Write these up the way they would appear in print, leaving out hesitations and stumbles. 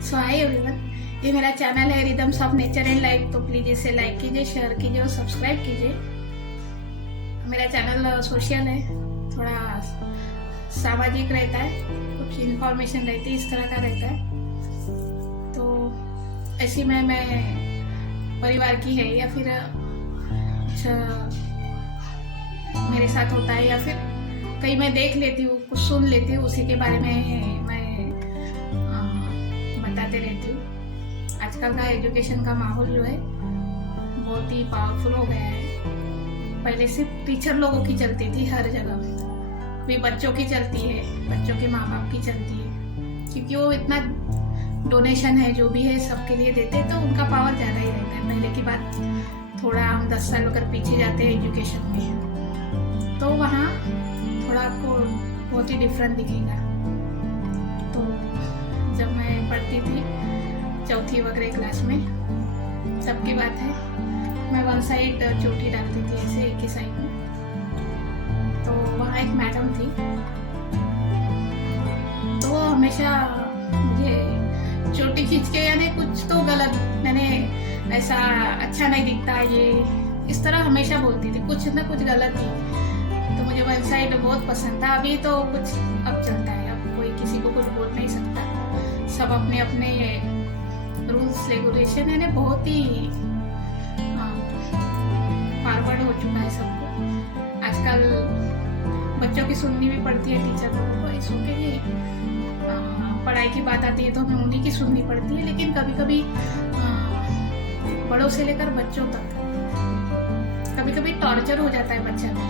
सो hi everyone, ये मेरा channel है rhythms of nature and life. तो प्लीज इसे लाइक कीजिए, शेयर कीजिए और सब्सक्राइब कीजिए। मेरा चैनल सोशल है, थोड़ा सामाजिक रहता है, कुछ इन्फॉर्मेशन रहती है, इस तरह का रहता है। तो ऐसी में मैं परिवार की है या फिर अच्छा मेरे साथ होता है या फिर कहीं मैं देख लेती हूँ, कुछ सुन लेती हूँ, उसी के बारे में मैं बताते रहती हूँ। आजकल का एजुकेशन का माहौल जो है बहुत ही पावरफुल हो गया है। पहले सिर्फ टीचर लोगों की चलती थी हर जगह, भी बच्चों की चलती है, बच्चों के माँ बाप की चलती है, क्योंकि वो इतना डोनेशन है जो भी है सबके लिए देते हैं, तो उनका पावर ज़्यादा ही रहता है। पहले की बात थोड़ा हम 10 साल अगर पीछे जाते हैं एजुकेशन में, तो वहाँ थोड़ा आपको बहुत ही डिफरेंट दिखेगा। तो जब मैं पढ़ती थी चौथी वगैरह क्लास में, तब की बात है, मैं वन साइड चोटी डालती थी, ऐसे एक ही साइड में। तो वहाँ एक मैडम थी, तो वो हमेशा मुझे चोटी खींच के, यानी कुछ तो गलत, मैंने ऐसा अच्छा नहीं दिखता ये, इस तरह हमेशा बोलती थी, कुछ ना कुछ गलत ही। तो मुझे वन साइड बहुत पसंद था। अभी तो कुछ अब चलता है, अब कोई किसी को कुछ बोल नहीं सकता, सब अपने अपने रूल्स रेगुलेशन है ना, बहुत ही फॉरवर्ड हो चुका है सबको। आजकल बच्चों की सुननी भी पड़ती है टीचर लोगों को, ऐसों के लिए पढ़ाई की बात आती है तो हमें उन्हीं की सुननी पड़ती है। लेकिन कभी कभी बड़ों से लेकर बच्चों तक कभी कभी टॉर्चर हो जाता है बच्चा को।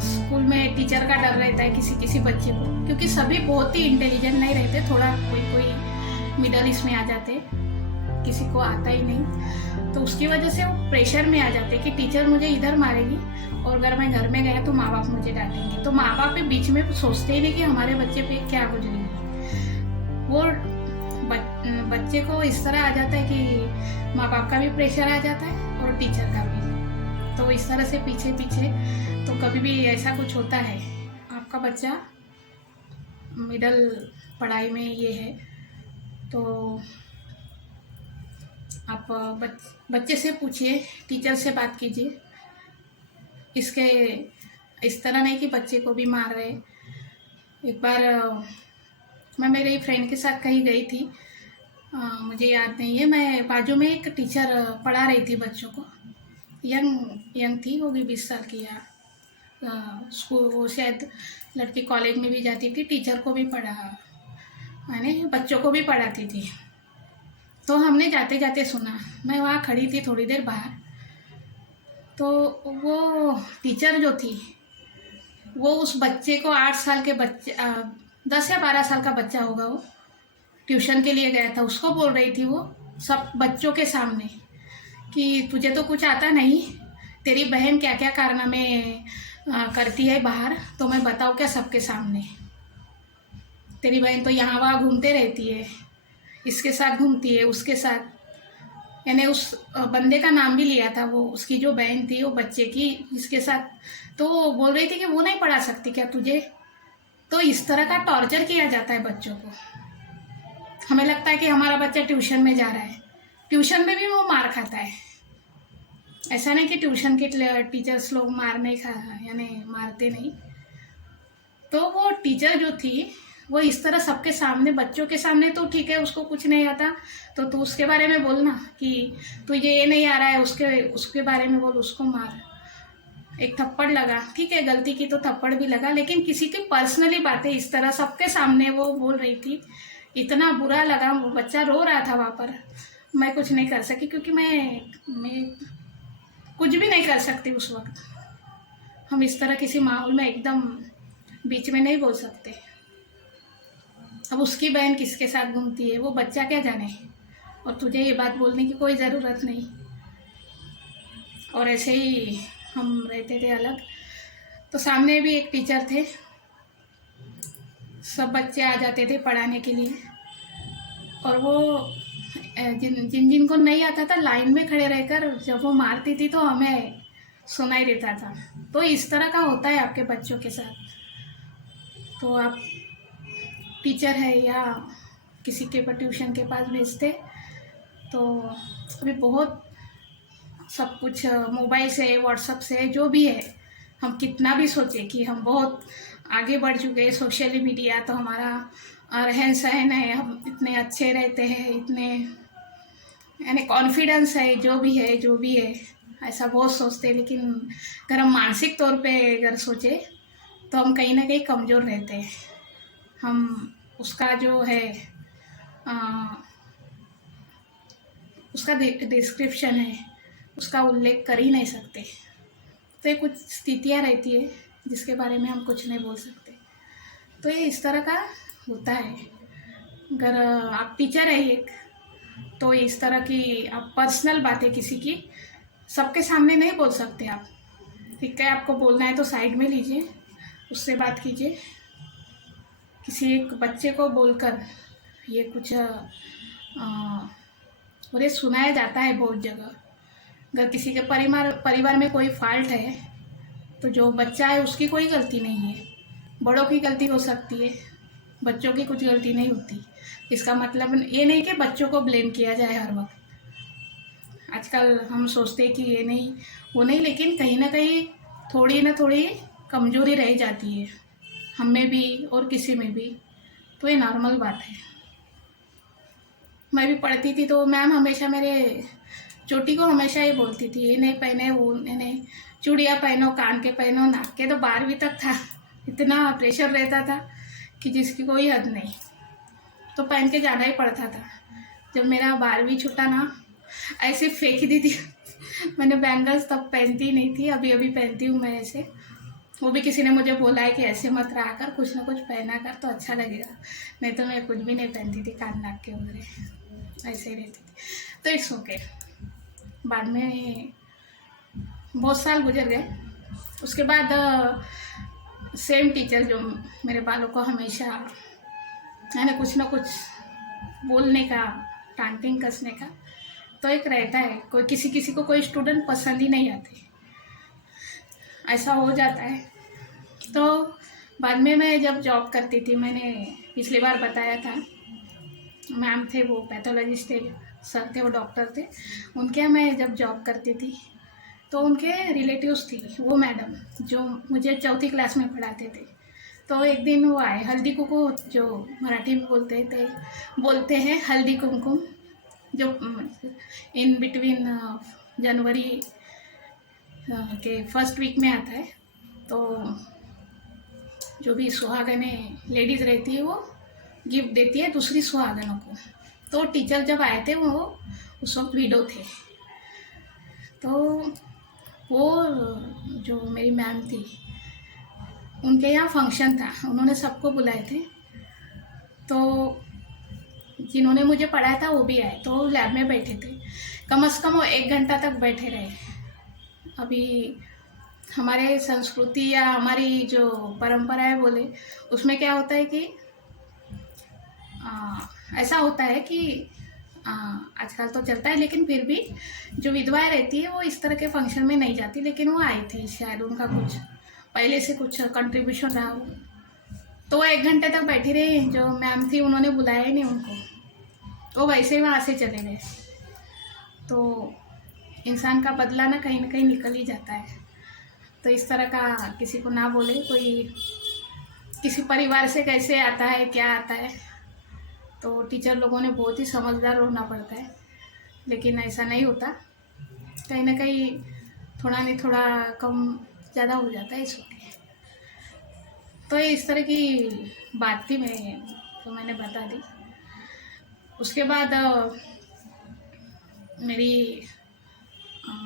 स्कूल में टीचर का डर रहता है किसी किसी बच्चे को, क्योंकि सभी बहुत ही इंटेलिजेंट नहीं रहते, थोड़ा कोई कोई मिडल इसमें आ जाते, किसी को आता ही नहीं, तो उसकी वजह से वो प्रेशर में आ जाते कि टीचर मुझे इधर मारेगी और अगर मैं घर में गया तो माँ बाप मुझे डांटेंगे। तो माँ बाप भी बीच में सोचते ही नहीं कि हमारे बच्चे पे क्या गुजरेगी। वो बच्चे को इस तरह आ जाता है कि माँ बाप का भी प्रेशर आ जाता है और टीचर का भी। तो इस तरह से पीछे पीछे, तो कभी भी ऐसा कुछ होता है, आपका बच्चा मिडल पढ़ाई में ये है, तो आप बच्चे से पूछिए, टीचर से बात कीजिए। इसके इस तरह नहीं कि बच्चे को भी मार रहे। एक बार मैं मेरे फ्रेंड के साथ कहीं गई थी, मुझे याद नहीं है, मैं बाजू में एक टीचर पढ़ा रही थी बच्चों को, यंग थी, होगी 20 साल की, या स्कूल, वो शायद लड़की कॉलेज में भी जाती थी, टीचर को भी पढ़ा, मैंने बच्चों को भी पढ़ाती थी। तो हमने जाते जाते सुना, मैं वहाँ खड़ी थी थोड़ी देर बाहर, तो वो टीचर जो थी वो उस बच्चे को 8 साल के बच्चे 10 या 12 साल का बच्चा होगा, वो ट्यूशन के लिए गया था, उसको बोल रही थी वो सब बच्चों के सामने कि तुझे तो कुछ आता नहीं, तेरी बहन क्या क्या कारनामे करती है बाहर, तो मैं बताऊँ क्या सबके सामने? तेरी बहन तो यहाँ वहाँ घूमते रहती है, इसके साथ घूमती है, उसके साथ, यानी उस बंदे का नाम भी लिया था, वो उसकी जो बहन थी वो बच्चे की, इसके साथ। तो वो बोल रही थी कि वो नहीं पढ़ा सकती क्या तुझे? तो इस तरह का टॉर्चर किया जाता है बच्चों को। हमें लगता है कि हमारा बच्चा ट्यूशन में जा रहा है, ट्यूशन में भी वो मार खाता है। ऐसा नहीं कि ट्यूशन के टीचर्स लोग मार नहीं खा, यानी मारते नहीं। तो वो टीचर जो थी वो इस तरह सबके सामने, बच्चों के सामने तो ठीक है, उसको कुछ नहीं आता तो तू उसके बारे में बोलना कि तुझे ये नहीं आ रहा है, उसके बारे में बोल, उसको मार। एक थप्पड़ लगा, ठीक है, गलती की तो थप्पड़ भी लगा, लेकिन किसी की पर्सनली बातें इस तरह सबके सामने वो बोल रही थी, इतना बुरा लगा। वो बच्चा रो रहा था वहाँ पर, मैं कुछ नहीं कर सकी, क्योंकि मैं कुछ भी नहीं कर सकती उस वक्त। हम इस तरह किसी माहौल में एकदम बीच में नहीं बोल सकते। अब उसकी बहन किसके साथ घूमती है वो बच्चा क्या जाने, और तुझे ये बात बोलने की कोई ज़रूरत नहीं। और ऐसे ही हम रहते थे अलग, तो सामने भी एक टीचर थे, सब बच्चे आ जाते थे पढ़ाने के लिए, और वो जिनको नहीं आता था लाइन में खड़े रहकर जब वो मारती थी तो हमें सुनाई देता था। तो इस तरह का होता है आपके बच्चों के साथ। तो आप टीचर है या किसी के पर ट्यूशन के पास भेजते। तो अभी बहुत सब कुछ मोबाइल से, व्हाट्सअप से, जो भी है, हम कितना भी सोचें कि हम बहुत आगे बढ़ चुके हैं सोशल मीडिया, तो हमारा रहन सहन है, हम इतने अच्छे रहते हैं, इतने यानी कॉन्फिडेंस है, जो भी है, ऐसा बहुत सोचते हैं। लेकिन अगर हम मानसिक तौर पे अगर सोचे तो हम कहीं ना कहीं कमज़ोर रहते हैं। हम उसका जो है आ, उसका डिस्क्रिप्शन है, उसका उल्लेख कर ही नहीं सकते। तो ये कुछ स्थितियाँ रहती है जिसके बारे में हम कुछ नहीं बोल सकते। तो ये इस तरह का होता है। अगर आप टीचर है एक, तो इस तरह की आप पर्सनल बातें किसी की सबके सामने नहीं बोल सकते आप। ठीक है, आपको बोलना है तो साइड में लीजिए, उससे बात कीजिए। किसी एक बच्चे को बोलकर ये कुछ और ये सुनाया जाता है बहुत जगह। अगर किसी के परिवार में कोई फॉल्ट है तो जो बच्चा है उसकी कोई गलती नहीं है, बड़ों की गलती हो सकती है, बच्चों की कुछ गलती नहीं होती। इसका मतलब ये नहीं कि बच्चों को ब्लेम किया जाए हर वक्त। आजकल हम सोचते हैं कि ये नहीं वो नहीं, लेकिन कहीं ना कहीं थोड़ी ना थोड़ी कमजोरी रह जाती है, हम में भी और किसी में भी। तो ये नॉर्मल बात है। मैं भी पढ़ती थी तो मैम हमेशा मेरे चोटी को हमेशा ये बोलती थी, ये नहीं पहने, वो नहीं, चूड़ियाँ पहनो, कान के पहनो, नाक के। तो 12वीं तक था, इतना प्रेशर रहता था कि जिसकी कोई हद नहीं, तो पहन के जाना ही पड़ता था। जब मेरा 12वीं छूटा ना, ऐसे फेंक दी थी मैंने बैंगल्स, तब पहनती नहीं थी, अभी अभी पहनती हूँ मैं ऐसे। वो भी किसी ने मुझे बोला है कि ऐसे मत रहा कर, कुछ ना कुछ पहना कर तो अच्छा लगेगा, नहीं तो मैं कुछ भी नहीं पहनती थी, कान नाक के वगैरह ऐसे ही रहती थी। तो इट्स ओके। बाद में बहुत साल गुजर गए, उसके बाद सेम टीचर जो मेरे बालों को हमेशा यानी कुछ ना कुछ बोलने का, डांटिंग कसने का तो एक रहता है। कोई किसी को कोई स्टूडेंट पसंद ही नहीं आते, ऐसा हो जाता है। तो बाद में मैं जब जॉब करती थी, मैंने पिछली बार बताया था, मैम थे वो पैथोलॉजिस्ट थे, सर थे वो डॉक्टर थे, उनके यहाँ मैं जब जॉब करती थी तो उनके रिलेटिव्स थी वो मैडम जो मुझे 4th क्लास में पढ़ाते थे। तो एक दिन वो आए, हल्दी कुमकुम जो मराठी में बोलते हैं हल्दी कुमकुम, जो इन बिटवीन जनवरी के फर्स्ट वीक में आता है। तो जो भी सुहागने लेडीज़ रहती है वो गिफ्ट देती है दूसरी सुहागनों को। तो टीचर जब आए थे वो उस वक्त विडो थे। तो वो जो मेरी मैम थी उनके यहाँ फंक्शन था, उन्होंने सबको बुलाए थे। तो जिन्होंने मुझे पढ़ाया था वो भी आए, तो लैब में बैठे थे, कम से कम वो 1 घंटा तक बैठे रहे। अभी हमारे संस्कृति या हमारी जो परंपरा है बोले, उसमें क्या होता है कि ऐसा होता है कि आजकल तो चलता है, लेकिन फिर भी जो विधवाएं रहती है वो इस तरह के फंक्शन में नहीं जाती। लेकिन वो आई थी, शायद उनका कुछ पहले से कुछ कंट्रीब्यूशन रहा हो, तो वो 1 घंटे तक बैठी रही। जो मैम थी उन्होंने बुलाया ही नहीं उनको, तो वैसे ही वहाँ से चले गए। तो इंसान का बदला ना कहीं निकल ही जाता है। तो इस तरह का किसी को ना बोले। कोई किसी परिवार से कैसे आता है, क्या आता है, तो टीचर लोगों ने बहुत ही समझदार होना पड़ता है, लेकिन ऐसा नहीं होता। कहीं ना कहीं थोड़ा नहीं थोड़ा कम ज़्यादा हो जाता है इसको। तो ये इस तरह की बात थी, मैंने बता दी। उसके बाद मेरी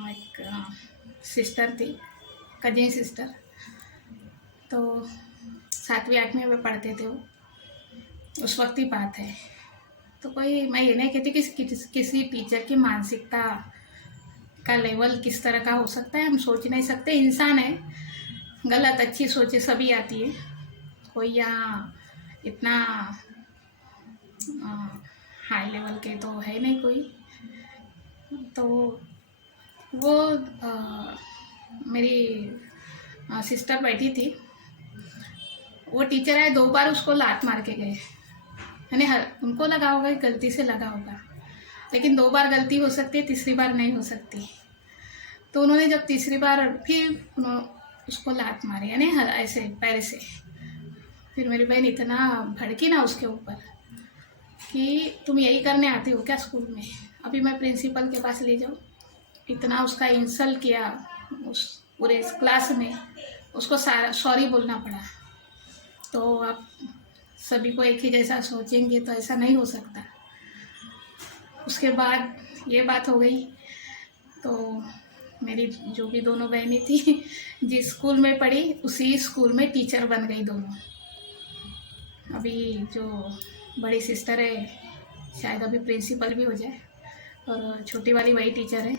एक सिस्टर थी, कजिन सिस्टर, तो 7वीं 8वीं में पढ़ते थे वो, उस वक्त की बात है। तो मैं ये नहीं कहती कि किसी टीचर की मानसिकता का लेवल किस तरह का हो सकता है, हम सोच नहीं सकते। इंसान है, गलत अच्छी सोचे सभी आती है, कोई यहाँ इतना हाई लेवल के तो है नहीं कोई। तो वो मेरी सिस्टर बैठी थी, वो टीचर आए, 2 बार उसको लात मार के गए। यानी हर उनको लगा होगा कि गलती से लगा होगा, लेकिन 2 बार गलती हो सकती है, तीसरी बार नहीं हो सकती। तो उन्होंने जब तीसरी बार फिर उसको लात मारी, यानी ऐसे पैर से। फिर मेरी बहन इतना भड़की ना उसके ऊपर कि तुम यही करने आती हो क्या स्कूल में, अभी मैं प्रिंसिपल के पास ले जाऊँ। इतना उसका इंसल्ट किया उस पूरे क्लास में, उसको सारा सॉरी बोलना पड़ा। तो आप सभी को एक ही जैसा सोचेंगे तो ऐसा नहीं हो सकता। उसके बाद ये बात हो गई, तो मेरी जो भी दोनों बहनें थी जिस स्कूल में पढ़ी उसी स्कूल में टीचर बन गई दोनों। अभी जो बड़ी सिस्टर है शायद अभी प्रिंसिपल भी हो जाए, और छोटी वाली वही टीचर है।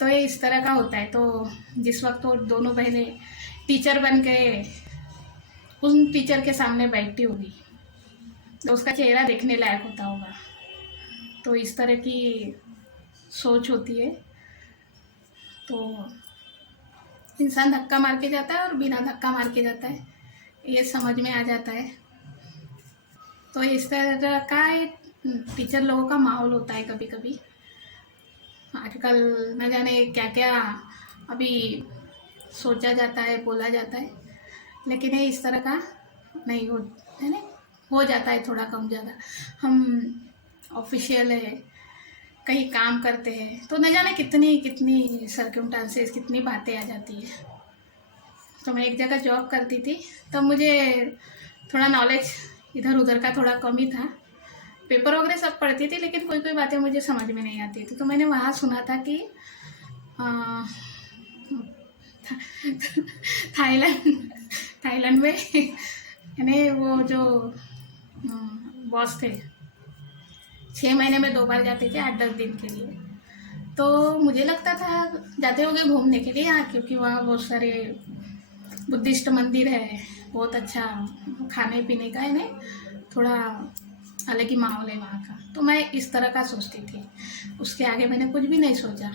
तो ये इस तरह का होता है। तो जिस वक्त वो दोनों बहनें टीचर बन के उन टीचर के सामने बैठती होगी तो उसका चेहरा देखने लायक होता होगा। तो इस तरह की सोच होती है। तो इंसान धक्का मार के जाता है और बिना धक्का मार के जाता है, ये समझ में आ जाता है। तो इस तरह का टीचर लोगों का माहौल होता है कभी कभी। आजकल न जाने क्या क्या अभी सोचा जाता है, बोला जाता है, लेकिन ये इस तरह का नहीं है ना, हो जाता है थोड़ा कम ज़्यादा। हम ऑफिशियल है, कहीं काम करते हैं तो न जाने कितनी कितनी सर्कमस्टांसेस, कितनी बातें आ जाती है। तो मैं एक जगह जॉब करती थी, तब मुझे थोड़ा नॉलेज इधर उधर का थोड़ा कम ही था। पेपर वगैरह सब पढ़ती थी, लेकिन कोई कोई बातें मुझे समझ में नहीं आती थी। तो मैंने वहाँ सुना था कि थाईलैंड में यानी वो जो बॉस थे 6 महीने में 2 बार जाते थे 8-10 दिन के लिए। तो मुझे लगता था जाते होंगे घूमने के लिए यहाँ, क्योंकि वहाँ बहुत सारे बुद्धिस्ट मंदिर है, बहुत अच्छा खाने पीने का है ना, थोड़ा अलग ही माहौल है वहाँ का। तो मैं इस तरह का सोचती थी, उसके आगे मैंने कुछ भी नहीं सोचा।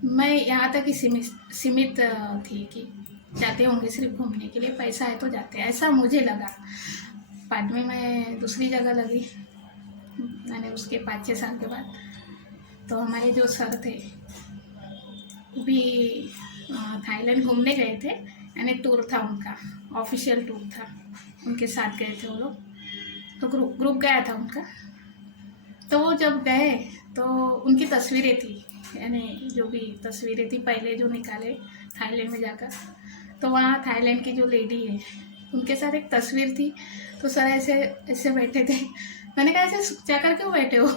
मैं यहाँ तक ही सीमित थी कि जाते होंगे सिर्फ घूमने के लिए, पैसा है तो जाते हैं, ऐसा मुझे लगा। बाद में मैं दूसरी जगह लगी, मैंने उसके 5-6 साल के बाद। तो हमारे जो सर थे वो भी थाईलैंड घूमने गए थे, यानी टूर था उनका, ऑफिशियल टूर था, उनके साथ गए थे वो लोग। तो ग्रुप गया था उनका। तो वो जब गए तो उनकी तस्वीरें थी, यानी जो भी तस्वीरें थी पहले जो निकाले थाईलैंड में जाकर, तो वहाँ थाईलैंड की जो लेडी है उनके साथ एक तस्वीर थी। तो सर ऐसे ऐसे बैठे थे। मैंने कहा ऐसे सुचा कर क्यों बैठे हो?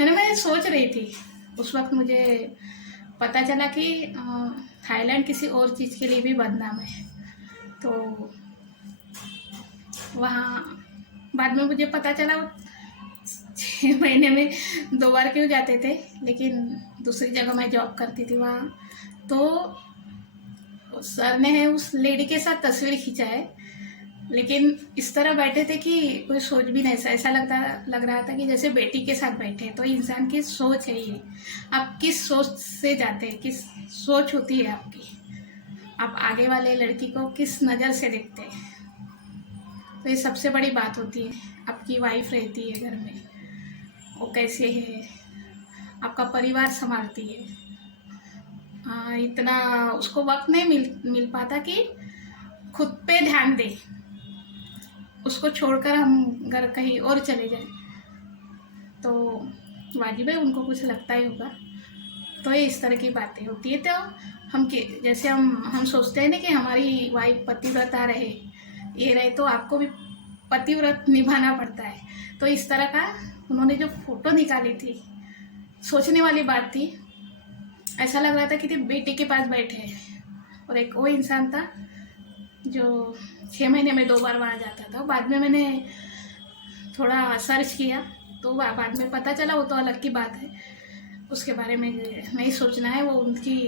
मैं सोच रही थी। उस वक्त मुझे पता चला कि थाईलैंड किसी और चीज़ के लिए भी बदनाम है। तो वहाँ बाद में मुझे पता चला 6 महीने में 2 बार क्यों जाते थे। लेकिन दूसरी जगह मैं जॉब करती थी वहाँ, तो सर ने है उस लेडी के साथ तस्वीर खींचा है, लेकिन इस तरह बैठे थे कि कोई सोच भी नहीं, ऐसा लग रहा था कि जैसे बेटी के साथ बैठे। तो इंसान की सोच है ये, आप किस सोच से जाते हैं, किस सोच होती है आपकी, आप आगे वाले लड़की को किस नज़र से देखते हैं। तो ये सबसे बड़ी बात होती है। आपकी वाइफ रहती है घर में, वो कैसे है, आपका परिवार संभालती है, इतना उसको वक्त नहीं मिल पाता कि खुद पे ध्यान दे, उसको छोड़कर हम घर कहीं और चले जाएं। तो वाजिब है, उनको कुछ लगता ही होगा। तो ये इस तरह की बातें होती है। तो हम जैसे हम सोचते हैं ना कि हमारी वाइफ पतिव्रता रहे, ये रहे, तो आपको भी पतिव्रत निभाना पड़ता है। तो इस तरह का उन्होंने जो फोटो निकाली थी, सोचने वाली बात थी। ऐसा लग रहा था कि बेटी के पास बैठे हैं, और एक वो इंसान था जो 6 महीने में 2 बार वहाँ जाता था। बाद में मैंने थोड़ा सर्च किया तो बाद में पता चला, वो तो अलग की बात है, उसके बारे में नहीं सोचना है। वो उनकी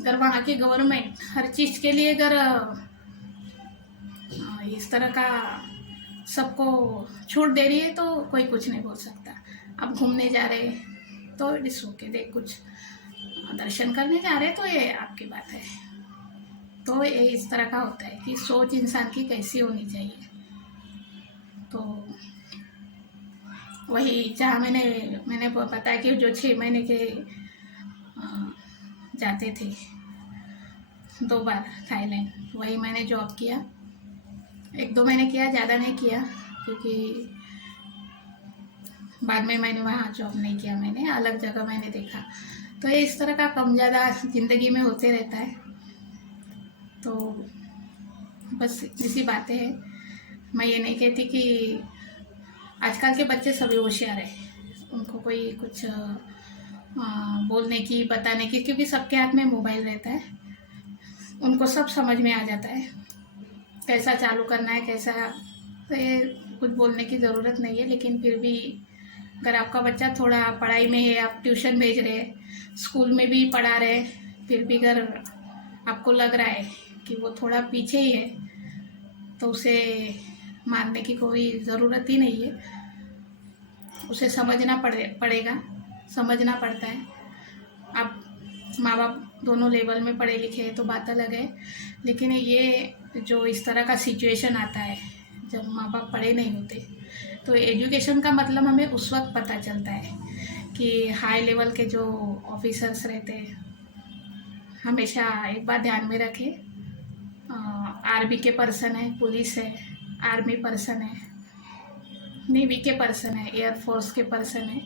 अगर वहाँ की गवर्नमेंट हर चीज़ के लिए अगर इस तरह का सबको छूट दे रही है तो कोई कुछ नहीं बोल सकता। आप घूमने जा रहे तो इट्स ओके, देख कुछ दर्शन करने जा रहे तो ये आपकी बात है। तो ये इस तरह का होता है कि सोच इंसान की कैसी होनी चाहिए। वही जहाँ मैंने बताया कि जो 6 महीने के जाते थे 2 बार थाईलैंड, वही मैंने जॉब किया। 1-2 महीने किया, ज़्यादा नहीं किया, क्योंकि बाद में मैंने वहाँ जॉब नहीं किया, मैंने अलग जगह मैंने देखा। तो ये इस तरह का कम ज़्यादा ज़िंदगी में होते रहता है। तो बस इसी बातें हैं। मैं ये नहीं कहती कि आजकल के बच्चे सभी होशियार हैं, उनको कोई कुछ बोलने की, बताने की, क्योंकि सबके हाथ में मोबाइल रहता है, उनको सब समझ में आ जाता है कैसा चालू करना है, कैसा। तो ये कुछ बोलने की ज़रूरत नहीं है, लेकिन फिर भी अगर आपका बच्चा थोड़ा पढ़ाई में है, आप ट्यूशन भेज रहे हैं, स्कूल में भी पढ़ा रहे हैं, फिर भी अगर आपको लग रहा है कि वो थोड़ा पीछे ही है, तो उसे मारने की कोई ज़रूरत ही नहीं है। उसे समझना पड़ेगा, समझना पड़ता है। आप माँ बाप दोनों लेवल में पढ़े लिखे हैं तो बात अलग है, लेकिन ये जो इस तरह का सिचुएशन आता है जब माँ बाप पढ़े नहीं होते, तो एजुकेशन का मतलब हमें उस वक्त पता चलता है कि हाई लेवल के जो ऑफिसर्स रहते हैं, हमेशा एक बात ध्यान में रखें, आर्मी के पर्सन है, पुलिस है, आर्मी पर्सन है, नेवी के पर्सन है, एयरफोर्स के पर्सन है,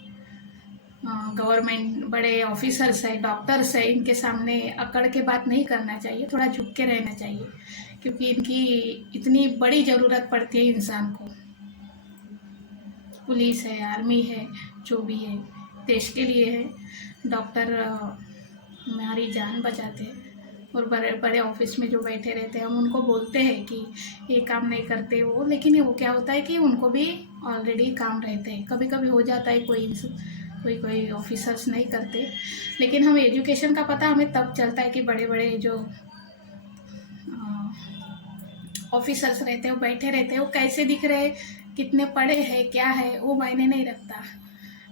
गवर्नमेंट बड़े ऑफिसर्स है, डॉक्टर्स है, इनके सामने अकड़ के बात नहीं करना चाहिए, थोड़ा झुक के रहना चाहिए, क्योंकि इनकी इतनी बड़ी ज़रूरत पड़ती है इंसान को। पुलिस है, आर्मी है, जो भी है देश के लिए है। डॉक्टर हमारी जान बचाते हैं, और बड़े बड़े ऑफिस में जो बैठे रहते हैं, हम उनको बोलते हैं कि ये काम नहीं करते वो, लेकिन वो क्या होता है कि उनको भी ऑलरेडी काम रहते हैं। कभी कभी हो जाता है कोई ऑफिसर्स नहीं करते, लेकिन हम एजुकेशन का पता हमें तब चलता है कि बड़े बड़े जो ऑफिसर्स रहते हैं, वो बैठे रहते हैं, वो कैसे दिख रहे हैं, कितने पढ़े हैं, क्या है, वो मायने नहीं रखता।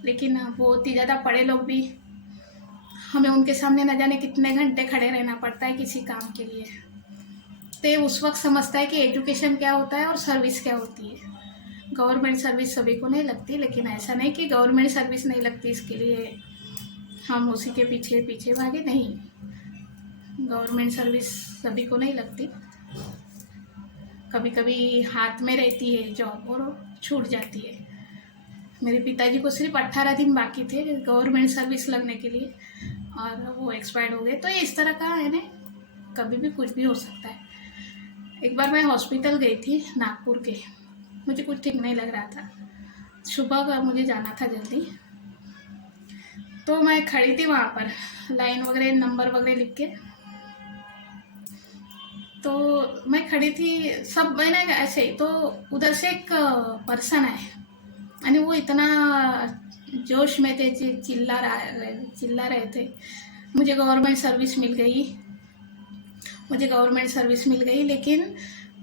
लेकिन बहुत ही ज़्यादा पढ़े लोग भी, हमें उनके सामने न जाने कितने घंटे खड़े रहना पड़ता है किसी काम के लिए। तो उस वक्त समझता है कि एजुकेशन क्या होता है और सर्विस क्या होती है। गवर्नमेंट सर्विस सभी को नहीं लगती, लेकिन ऐसा नहीं कि गवर्नमेंट सर्विस नहीं लगती, इसके लिए हम उसी के पीछे पीछे भागे, नहीं। गवर्नमेंट सर्विस सभी को नहीं लगती, कभी कभी हाथ में रहती है जॉब और छूट जाती है। मेरे पिताजी को सिर्फ 18 दिन बाकी थे गवर्नमेंट सर्विस लगने के लिए, और वो एक्सपायर्ड हो गए। तो ये इस तरह का है ना, कभी भी कुछ भी हो सकता है। एक बार मैं हॉस्पिटल गई थी नागपुर के, मुझे कुछ ठीक नहीं लग रहा था, सुबह का मुझे जाना था जल्दी, तो मैं खड़ी थी वहाँ पर लाइन वगैरह, नंबर वगैरह लिख के। तो मैं खड़ी थी, सब मैंने ऐसे ही, तो उधर से एक पर्सन आए, यानी वो इतना जोश में थे, चिल्ला रहे थे, मुझे गवर्नमेंट सर्विस मिल गई, मुझे गवर्नमेंट सर्विस मिल गई। लेकिन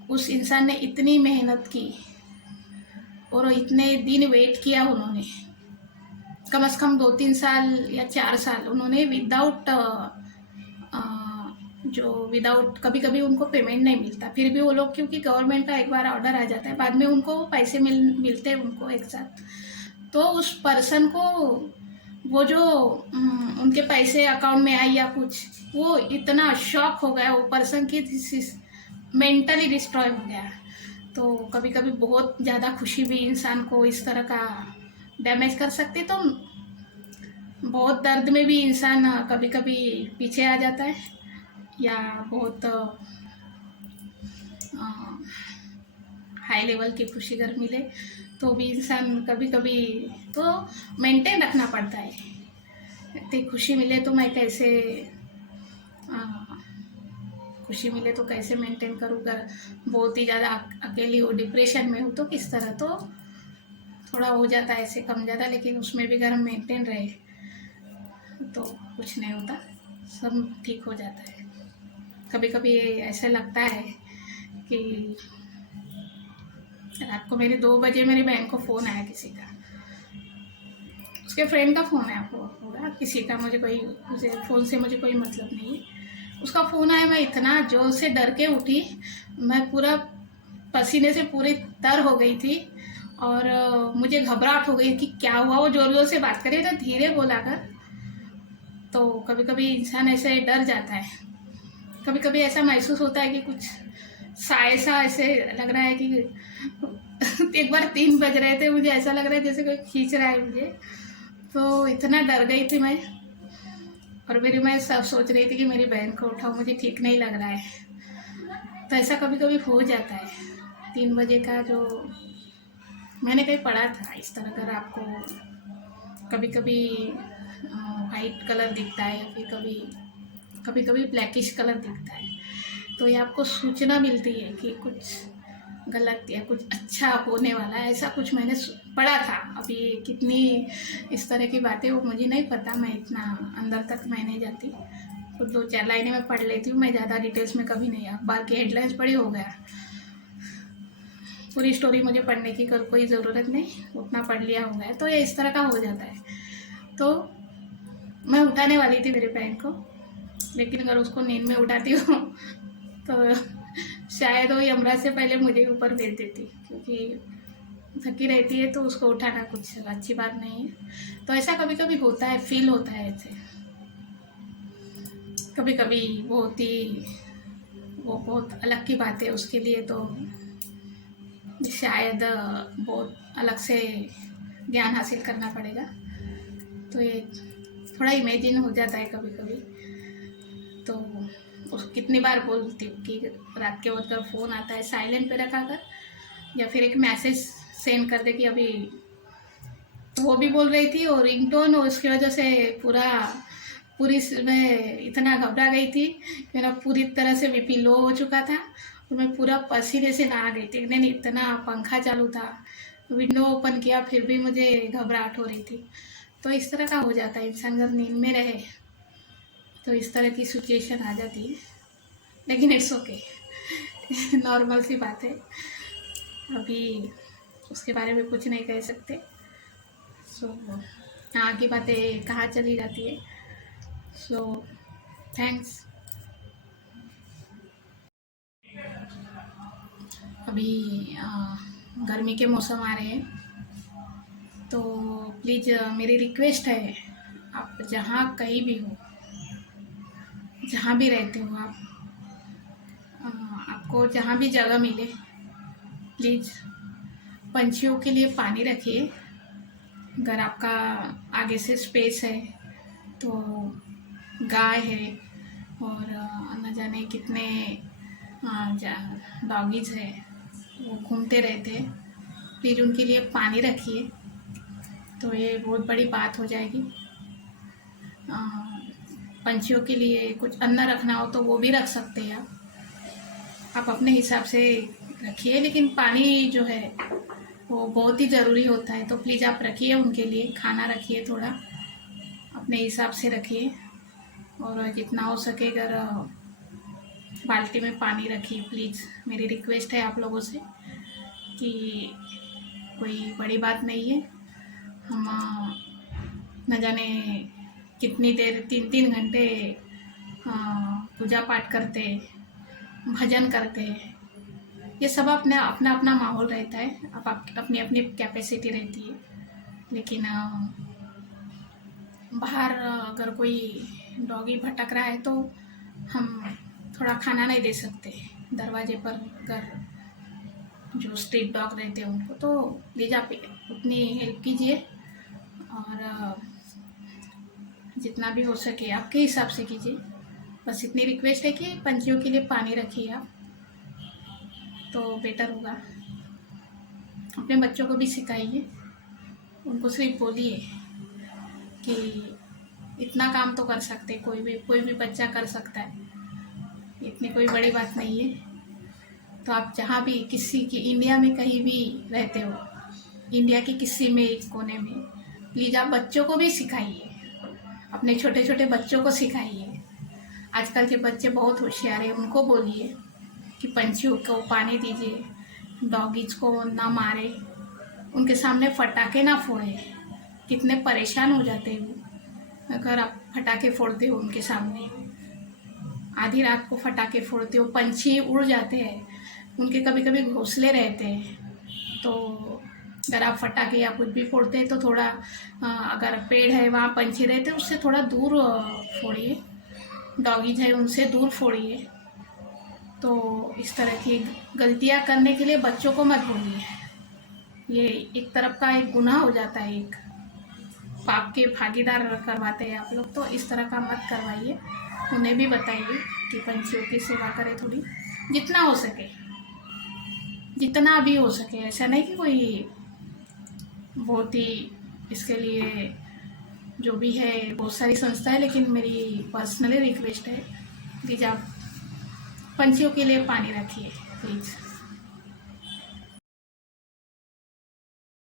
उस इंसान ने इतनी मेहनत की और इतने दिन वेट किया, उन्होंने कम से कम 2-3 साल या 4 साल उन्होंने विदाउट कभी कभी उनको पेमेंट नहीं मिलता, फिर भी वो लोग, क्योंकि गवर्नमेंट का एक बार ऑर्डर आ जाता है, बाद में उनको पैसे मिलते हैं उनको एक साथ। तो उस पर्सन को वो जो उनके पैसे अकाउंट में आई या कुछ, वो इतना शॉक हो गया वो पर्सन की, मेंटली डिस्ट्रॉय हो गया। तो कभी कभी बहुत ज़्यादा खुशी भी इंसान को इस तरह का डैमेज कर सकती, तो बहुत दर्द में भी इंसान कभी कभी पीछे आ जाता है, या बहुत हाई लेवल की खुशी अगर मिले तो भी इंसान कभी कभी तो मेंटेन रखना पड़ता है। इतनी खुशी मिले तो मैं कैसे खुशी मिले तो कैसे मेंटेन करूँ, अगर बहुत ही ज़्यादा अकेली हो, डिप्रेशन में हूँ, तो किस तरह, तो थोड़ा हो जाता है ऐसे कम ज़्यादा, लेकिन उसमें भी अगर हम मेंटेन रहे तो कुछ नहीं होता, सब ठीक हो जाता है। कभी कभी ऐसा लगता है कि रात को मेरे 2 बजे मेरी बहन को फ़ोन आया किसी का, उसके फ्रेंड का फ़ोन आया होगा किसी का, मुझे फ़ोन से मुझे कोई मतलब नहीं है, उसका फ़ोन आया। मैं इतना जोर से डर के उठी, मैं पूरा पसीने से पूरी तर हो गई थी, और मुझे घबराहट हो गई कि क्या हुआ, वो जोर जोर से बात करे तो धीरे बोला कर। तो कभी कभी इंसान ऐसे डर जाता है, कभी कभी ऐसा महसूस होता है कि कुछ सा ऐसे लग रहा है कि एक बार 3 बज रहे थे, मुझे ऐसा लग रहा है जैसे कोई खींच रहा है मुझे। तो इतना डर गई थी मैं। और मैं सब सोच रही थी कि मेरी बहन को उठाओ, मुझे ठीक नहीं लग रहा है। तो ऐसा कभी कभी हो जाता है। 3 बजे का जो मैंने कहीं पढ़ा था इस तरह, अगर आपको कभी कभी वाइट कलर दिखता है या फिर कभी कभी ब्लैकिश कलर दिखता है, तो ये आपको सूचना मिलती है कि कुछ गलत या कुछ अच्छा होने वाला है। ऐसा कुछ मैंने पढ़ा था। अभी कितनी इस तरह की बातें वो मुझे नहीं पता, मैं इतना अंदर तक मैं नहीं जाती। तो 2-4 लाइनें मैं पढ़ लेती हूँ, मैं ज़्यादा डिटेल्स में कभी नहीं। अखबार की हेडलाइंस पढ़ी हो गया, पूरी स्टोरी मुझे पढ़ने की कोई ज़रूरत नहीं, उतना पढ़ लिया हो गया। तो ये इस तरह का हो जाता है। तो मैं उठाने वाली थी मेरी बहन को, लेकिन अगर उसको नींद में उठाती हूँ तो शायद वो यमराज से पहले मुझे ऊपर भेज देती, क्योंकि थकी रहती है तो उसको उठाना कुछ अच्छी बात नहीं है। तो ऐसा कभी कभी होता है, फील होता है ऐसे। कभी कभी वो बहुत अलग की बात है, उसके लिए तो शायद बहुत अलग से ज्ञान हासिल करना पड़ेगा। तो ये थोड़ा इमेजिन हो जाता है कभी कभी। तो उस कितनी बार बोलती हूँ कि रात के वक्त अगर फ़ोन आता है साइलेंट पे रखा कर, या फिर एक मैसेज सेंड कर दे कि अभी। तो वो भी बोल रही थी, और रिंगटोन, और उसकी वजह से पूरी मैं इतना घबरा गई थी, मेरा पूरी तरह से बीपी लो हो चुका था, और मैं पूरा पसीने से नहा गई थी। नहीं, इतना पंखा चालू था, विंडो ओपन किया, फिर भी मुझे घबराहट हो रही थी। तो इस तरह का हो जाता है, इंसान अगर नींद में रहे तो इस तरह की सिचुएशन आ जाती है। लेकिन इट्स ओके, नॉर्मल सी बात है, अभी उसके बारे में कुछ नहीं कह सकते। सो आगे बातें कहाँ चली जाती है। So thanks. अभी गर्मी के मौसम आ रहे हैं, तो प्लीज़ मेरी रिक्वेस्ट है, आप जहाँ कहीं भी हो, जहाँ भी रहते हो आप, आपको जहाँ भी जगह मिले, प्लीज़ पंछियों के लिए पानी रखिए। अगर आपका आगे से स्पेस है तो गाय है, और न जाने कितने डॉगीज है, वो घूमते रहते हैं, प्लीज़ उनके लिए पानी रखिए। तो ये बहुत बड़ी बात हो जाएगी। पंछियों के लिए कुछ अन्न रखना हो तो वो भी रख सकते हैं आप अपने हिसाब से रखिए, लेकिन पानी जो है वो बहुत ही ज़रूरी होता है। तो प्लीज़ आप रखिए, उनके लिए खाना रखिए, थोड़ा अपने हिसाब से रखिए, और जितना हो सके अगर बाल्टी में पानी रखिए। प्लीज़ मेरी रिक्वेस्ट है आप लोगों से, कि कोई बड़ी बात नहीं है। हम न जाने कितनी देर 3-3 घंटे पूजा पाठ करते, भजन करते, ये सब अपना अपना माहौल रहता है, आप अपनी अपनी कैपेसिटी रहती है। लेकिन बाहर अगर कोई डॉगी भटक रहा है तो हम थोड़ा खाना नहीं दे सकते दरवाजे पर। अगर जो स्ट्रीट डॉग रहते हैं उनको तो ले जा उतनी हेल्प कीजिए, और जितना भी हो सके आपके हिसाब से कीजिए। बस इतनी रिक्वेस्ट है कि पंछियों के लिए पानी रखिए आप, तो बेटर होगा। अपने बच्चों को भी सिखाइए, उनको सिर्फ बोलिए कि इतना काम तो कर सकते, कोई भी बच्चा कर सकता है, इतनी कोई बड़ी बात नहीं है। तो आप जहाँ भी किसी की इंडिया में कहीं भी रहते हो, इंडिया के किसी में एक कोने में, प्लीज़ आप बच्चों को भी सिखाइए, अपने छोटे छोटे बच्चों को सिखाइए। आजकल के बच्चे बहुत होशियार हैं, उनको बोलिए कि पंछियों को पानी दीजिए, डॉगीज को ना मारे, उनके सामने फटाके ना फोड़े। कितने परेशान हो जाते हैं वो अगर आप फटाके फोड़ते हो उनके सामने। आधी रात को फटाके फोड़ते हो, पंछी उड़ जाते हैं, उनके कभी कभी घोंसले रहते हैं, तो अगर आप फटाके या कुछ भी फोड़ते हैं तो थोड़ा अगर पेड़ है वहाँ पंछी रहते हैं उससे थोड़ा दूर फोड़िए, डॉगीज है उनसे दूर फोड़िए। तो इस तरह की गलतियाँ करने के लिए बच्चों को मत बोलिए, ये एक तरफ का एक गुनाह हो जाता है, एक पाप के भागीदार करवाते हैं आप लोग। तो इस तरह का मत करवाइए, उन्हें भी बताइए कि पंछियों की सेवा करें थोड़ी, जितना हो सके, जितना भी हो सके। ऐसा नहीं कि कोई बहुत ही इसके लिए जो भी है बहुत सारी संस्था है, लेकिन मेरी पर्सनली रिक्वेस्ट है प्लीज़ आप पंछियों के लिए पानी रखिए प्लीज़।